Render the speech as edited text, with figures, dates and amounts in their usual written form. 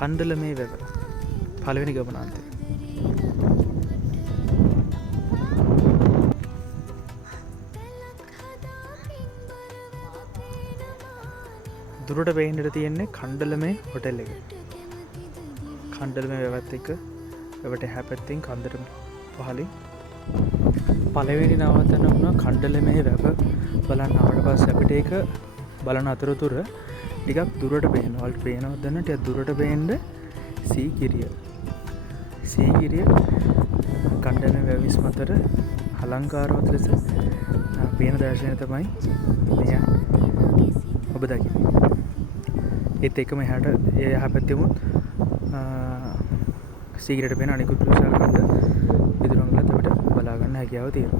කණ්ඩලමේ වැව පළවෙනි ගමනාන්තය. දුරට පේන්නට තියෙන්නේ කණ්ඩලමේ හොටෙල් එක. කණ්ඩලමේ වැවත් එක වැවට හැපැත්තිෙන් කන්දට පහලින් පළවෙනි නවතන වුණ කණ්ඩලමේ වැව බලන්න ආවට පස් අපිට එක බලන අතරතුර ටිකක් දුරට පේන වල්ට පේනවදන්නට දුරට පේන්ඩ සීකිරිය කණ්ඩන වැවිස් මතර හලංකාරවත් ලෙස පේන දර්ශනය තමයි මෙය ඔබ දකි. ඒත් එකම හැට ඒ හැපැත්තෙමුත් සීගරට පෙන අනිකුත් විශාල්කන්ද විදුරංගල තවට බලාගන්න හැකියාව තියෙන.